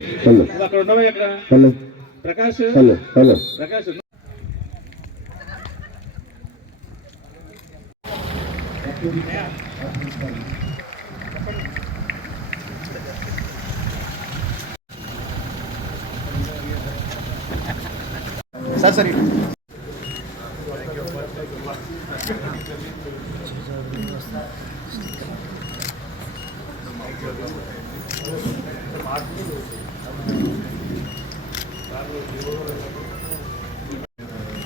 Hello. అక్కడ hello. Prakash? Hello. Hello. Prakash. Sir sir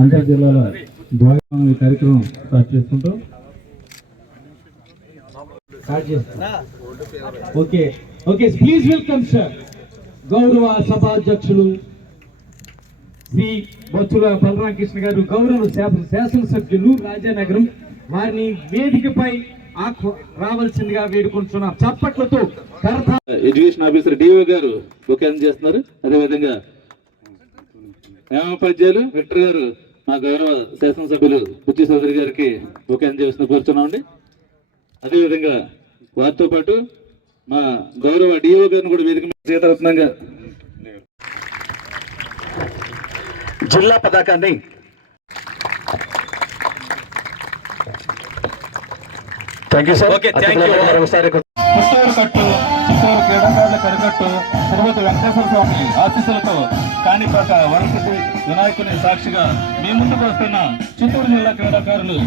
అంతర్ జిల్లాల ఈ కార్యక్రమం స్టార్ట్ చేసుకుంటాం స్టార్ట్ చేస్తాం. Okay okay please welcome sir గౌరవ సభాధ్యక్షులు శ్రీ బొత్తుల బలరామకృష్ణ గారు గౌరవ శాసన శాసనసభ్యులు రాజానగరం వారిని వేదికపై రావాల్సిందిగా వేడుకుంటున్నాం. చప్పట్లతో ఎడ్యుకేషన్ ఆఫీసర్ డిఓ గారు బుక్ చేస్తున్నారు. అదేవిధంగా ఉపాధ్యాయులు విక్టర్ గారు మా గౌరవ శాసనసభ్యులు బుద్ధి చౌదరి గారికి బుక్ చేస్తున్న కూర్చున్నామండి అదేవిధంగా వారితో పాటు మా గౌరవ డిఓ గారిని కూడా వేదిక సీతారత్నంగా జిల్లా పతాకాన్ని thank you sir Okay, thank you. మరొకసారి కరకట్టు తిరుపతి వెంకటేశ్వర స్వామి ఆశీస్సులతో కాణిపాక వరసిద్ధి వినాయకుని సాక్షిగా మీ ముందుకు వస్తున్న చిత్తూరు జిల్లా క్రీడాకారులు.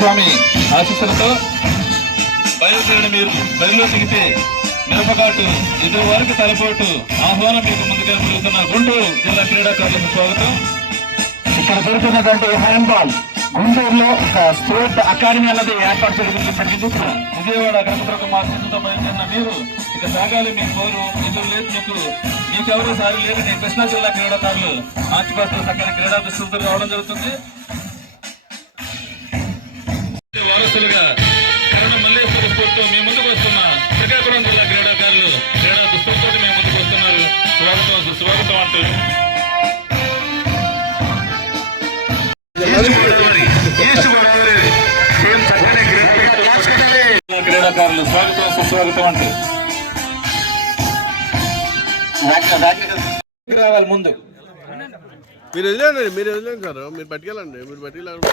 స్వామి ఆశీస్సులతో బయలుదేరిన మీరు బయలులో దిగితే మిరపకాటు ఎదురు వారికి తలపోటు ఆహ్వానం మీకు ముందుగా పెరుగుతున్న గుంటూరు జిల్లా క్రీడాకారులకు స్వాగతం. ఇక్కడ జరుగుతున్నటువంటి హ్యాండ్ బాల్ గుంటూరులో స్టేట్ అకాడమీ అన్నది ఏర్పాటు చేయడం జరిగింది. విజయవాడ గణపతి బయలుదేరిన మీరు ఇక సాగాలి మీ కోరు ఎదురు లేదు మీకు మీకెవరు సారి లేదు నేను కృష్ణా జిల్లా క్రీడాకారులు. ఆచిపాత్ర చక్కని క్రీడా దుస్తులతో రావడం జరుగుతుంది. వారసులుగా కరణ మల్లేశ్వర స్ఫూర్తితో మీ ముందుకు వస్తున్న శ్రీకాకుళం జిల్లా క్రీడాకారులు క్రీడా దుస్తులతో మీ ముందుకు వస్తున్నారు. స్వాగతం స్వాగతం అంటూ. ఈస్ట్ గోదావరి క్రీడాకారులు స్వాగతం సుస్వాగతం అంటూ. రావాలి ముందు. మీరు వదిలేండి మీరు వదిలేండి సార్. మీరు పట్టుకెళ్ళండి మీరు పట్టుకెళ్ళండి.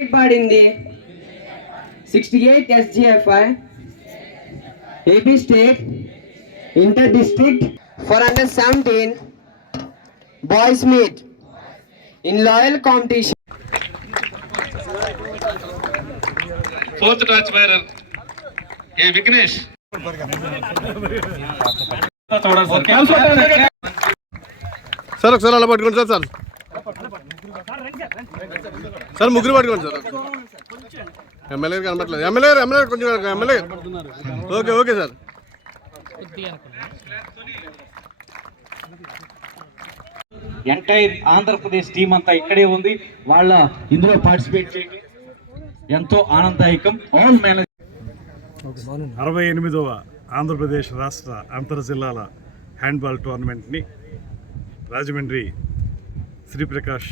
పాడింది sixty eight SGFI AP state inter district for under seventeen boys meet in loyal competition fourth A Vignesh? Sir ఒకసారి అలా పట్టుకోండి సార్ సార్. సార్ ముగ్గురు పట్టుకోండి సార్. ఎమ్మెల్యే కనబట్లేదు ఎమ్మెల్యే ఎమ్మెల్యే కొంచెం MLA. Okay okay sir. Entire Andhra Pradesh team అంతా ఇక్కడే ఉంది. వాళ్ళ ఇందులో పార్టిసిపేట్ చేయడం. ఎంతో ఆనందదాయకం. ఆల్ మేనేజ్ అరవై ఎనిమిదవ ఆంధ్రప్రదేశ్ రాష్ట్ర అంతర్ జిల్లాల హ్యాండ్బాల్ టోర్నమెంట్ని రాజమండ్రి శ్రీప్రకాష్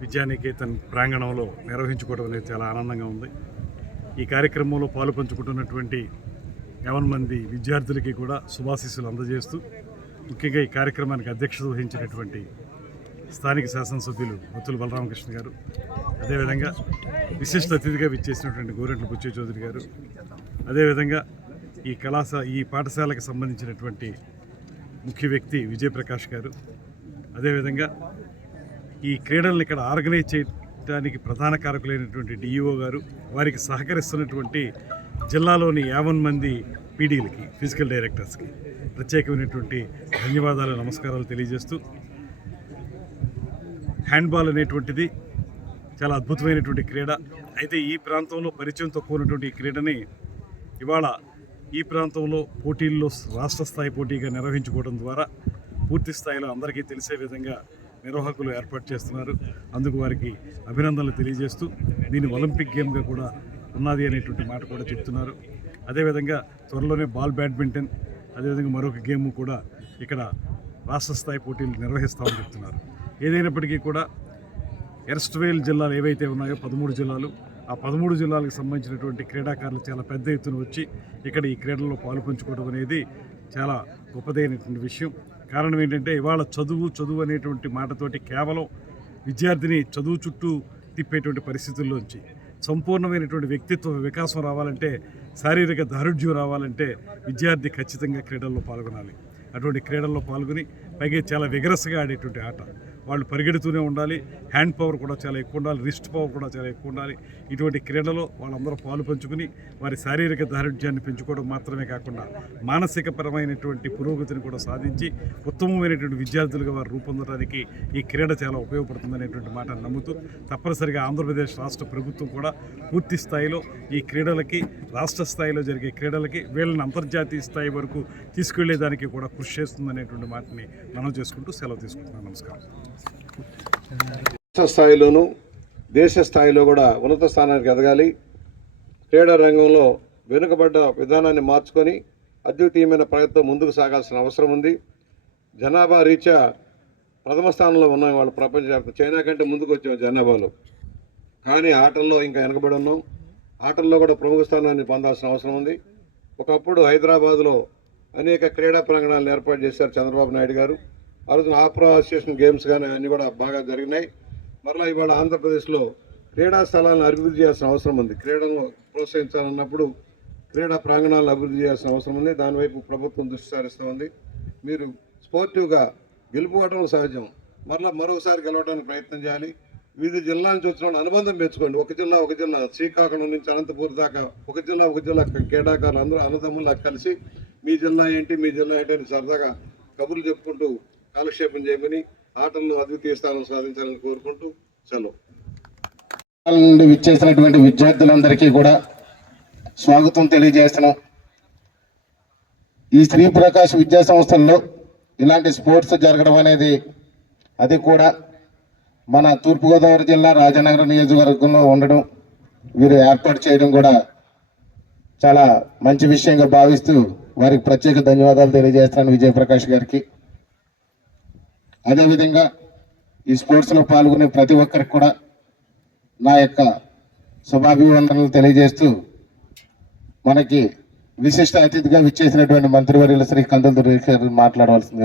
విద్యానికేతన్ ప్రాంగణంలో నిర్వహించుకోవడం అనేది చాలా ఆనందంగా ఉంది. ఈ కార్యక్రమంలో పాలు పంచుకుంటున్నటువంటి యావన్ మంది విద్యార్థులకి కూడా శుభాశీస్సులు అందజేస్తూ ముఖ్యంగా ఈ కార్యక్రమానికి అధ్యక్షత వహించినటువంటి స్థానిక శాసనసభ్యులు ముత్తుల బలరామకృష్ణ గారు అదేవిధంగా విశిష్ట అతిథిగా విచ్చేసినటువంటి గోరెంట్ల బుచ్చే చౌదరి గారు అదేవిధంగా ఈ కళాశాల ఈ పాఠశాలకు సంబంధించినటువంటి ముఖ్య వ్యక్తి విజయప్రకాష్ గారు అదేవిధంగా ఈ క్రీడలను ఇక్కడ ఆర్గనైజ్ చేయడానికి ప్రధాన కారకులైనటువంటి డిఈఓ గారు వారికి సహకరిస్తున్నటువంటి జిల్లాలోని యావన్ మంది పీడీలకి ఫిజికల్ డైరెక్టర్స్కి ప్రత్యేకమైనటువంటి ధన్యవాదాలు నమస్కారాలు తెలియజేస్తూ హ్యాండ్బాల్ అనేటువంటిది చాలా అద్భుతమైనటువంటి క్రీడ. అయితే ఈ ప్రాంతంలో పరిచయం తక్కువ ఉన్నటువంటి ఈ క్రీడని ఇవాళ ఈ ప్రాంతంలో పోటీల్లో రాష్ట్ర స్థాయి పోటీగా నిర్వహించుకోవడం ద్వారా పూర్తి స్థాయిలో అందరికీ తెలిసే విధంగా నిర్వాహకులు ఏర్పాటు చేస్తున్నారు. అందుకు వారికి అభినందనలు తెలియజేస్తూ దీన్ని ఒలింపిక్ గేమ్గా కూడా ఉన్నది అనేటువంటి మాట కూడా చెప్తున్నారు. అదేవిధంగా త్వరలోనే బాల్ బ్యాడ్మింటన్ అదేవిధంగా మరొక గేమ్ కూడా ఇక్కడ రాష్ట్ర స్థాయి పోటీలు నిర్వహిస్తామని చెప్తున్నారు. ఏదైనప్పటికీ కూడా ఎర్స్ట్వేల్ జిల్లాలు ఏవైతే ఉన్నాయో పదమూడు జిల్లాలు ఆ పదమూడు జిల్లాలకు సంబంధించినటువంటి క్రీడాకారులు చాలా పెద్ద ఎత్తున వచ్చి ఇక్కడ ఈ క్రీడల్లో పాలుపంచుకోవడం అనేది చాలా గొప్పదైనటువంటి విషయం. కారణం ఏంటంటే ఇవాళ చదువు చదువు అనేటువంటి మాటతోటి కేవలం విద్యార్థిని చదువు చుట్టూ తిప్పేటువంటి పరిస్థితుల్లోంచి సంపూర్ణమైనటువంటి వ్యక్తిత్వ వికాసం రావాలంటే శారీరక దారుఢ్యం రావాలంటే విద్యార్థి ఖచ్చితంగా క్రీడల్లో పాల్గొనాలి. అటువంటి క్రీడల్లో పాల్గొని పైగా చాలా విగరస్గా ఆడేటువంటి ఆట. వాళ్ళు పరిగెడుతూనే ఉండాలి. హ్యాండ్ పవర్ కూడా చాలా ఎక్కువ ఉండాలి. రిస్ట్ పవర్ కూడా చాలా ఎక్కువ ఉండాలి. ఇటువంటి క్రీడలో వాళ్ళందరూ పాలు పంచుకుని వారి శారీరక దారుఢ్యాన్ని పెంచుకోవడం మాత్రమే కాకుండా మానసిక పరమైనటువంటి పురోగతిని కూడా సాధించి ఉత్తమమైనటువంటి విద్యార్థులుగా వారు రూపొందడానికి ఈ క్రీడ చాలా ఉపయోగపడుతుందనేటువంటి మాట నమ్ముతూ తప్పనిసరిగా ఆంధ్రప్రదేశ్ రాష్ట్ర ప్రభుత్వం కూడా పూర్తి స్థాయిలో ఈ క్రీడలకి రాష్ట్ర స్థాయిలో జరిగే క్రీడలకి వీళ్ళని అంతర్జాతీయ స్థాయి వరకు తీసుకెళ్ళేదానికి కూడా కృషి చేస్తుందనేటువంటి మాటని మనం చేసుకుంటూ సెలవు తీసుకుంటున్నాను నమస్కారం. స్థాయిలోనూ దేశ స్థాయిలో కూడా ఉన్నత స్థానానికి ఎదగాలి. క్రీడా రంగంలో వెనుకబడ్డ విధానాన్ని మార్చుకొని అద్వితీయమైన ప్రయత్నం ముందుకు సాగాల్సిన అవసరం ఉంది. జనాభా రీత్యా ప్రథమ స్థానంలో ఉన్న వాళ్ళు ప్రపంచవ్యాప్తం చైనా కంటే ముందుకు వచ్చాం జనాభాలో. కానీ ఆటల్లో ఇంకా వెనకబడి ఉన్నాం. ఆటల్లో కూడా ప్రముఖ స్థానాన్ని పొందాల్సిన అవసరం ఉంది. ఒకప్పుడు హైదరాబాద్లో అనేక క్రీడా ప్రాంగణాలను ఏర్పాటు చేశారు చంద్రబాబు నాయుడు గారు. ఆ రోజున ఆప్రో అసోసియేషన్ గేమ్స్ కానీ అన్నీ కూడా బాగా జరిగినాయి. మరలా ఇవాళ ఆంధ్రప్రదేశ్లో క్రీడా స్థలాలను అభివృద్ధి చేయాల్సిన అవసరం ఉంది. క్రీడలను ప్రోత్సహించాలన్నప్పుడు క్రీడా ప్రాంగణాలను అభివృద్ధి చేయాల్సిన అవసరం ఉంది. దానివైపు ప్రభుత్వం దృష్టి సారిస్తూ ఉంది. మీరు స్పోర్టివ్గా గెలుపుకోవటం సహజం. మరలా మరోసారి గెలవడానికి ప్రయత్నం చేయాలి. వివిధ జిల్లా నుంచి వచ్చిన వాళ్ళు అనుబంధం పెంచుకోండి. ఒక జిల్లా ఒక జిల్లా. శ్రీకాకుళం నుంచి అనంతపూర్ దాకా ఒక జిల్లా ఒక జిల్లా క్రీడాకారులు అందరూ అన్నదమ్ములు కలిసి మీ జిల్లా ఏంటి మీ జిల్లా ఏంటి అని సరదాగా కబుర్లు చెప్పుకుంటూ కాలక్షేపం చేయమని ఆటల్లో అద్వితీయ స్థానం సాధించాలని కోరుకుంటూ సెలవు. నుండి విచ్చేసినటువంటి విద్యార్థులందరికీ కూడా స్వాగతం తెలియజేస్తున్నాం. ఈ శ్రీ ప్రకాష్ విద్యా సంస్థల్లో ఇలాంటి స్పోర్ట్స్ జరగడం అనేది అది కూడా మన తూర్పుగోదావరి జిల్లా రాజనగరం నియోజకవర్గంలో ఉండడం వీరు ఏర్పాటు చేయడం కూడా చాలా మంచి విషయంగా భావిస్తూ వారికి ప్రత్యేక ధన్యవాదాలు తెలియజేస్తున్నాను విజయప్రకాష్ గారికి. అదేవిధంగా ఈ స్పోర్ట్స్లో పాల్గొనే ప్రతి ఒక్కరికి కూడా నా యొక్క శుభాభివందనలు తెలియజేస్తూ మనకి విశిష్ట అతిథిగా విచ్చేసినటువంటి మంత్రివర్యులు శ్రీ కందుల దుర్గేష్ గారు మాట్లాడవలసింది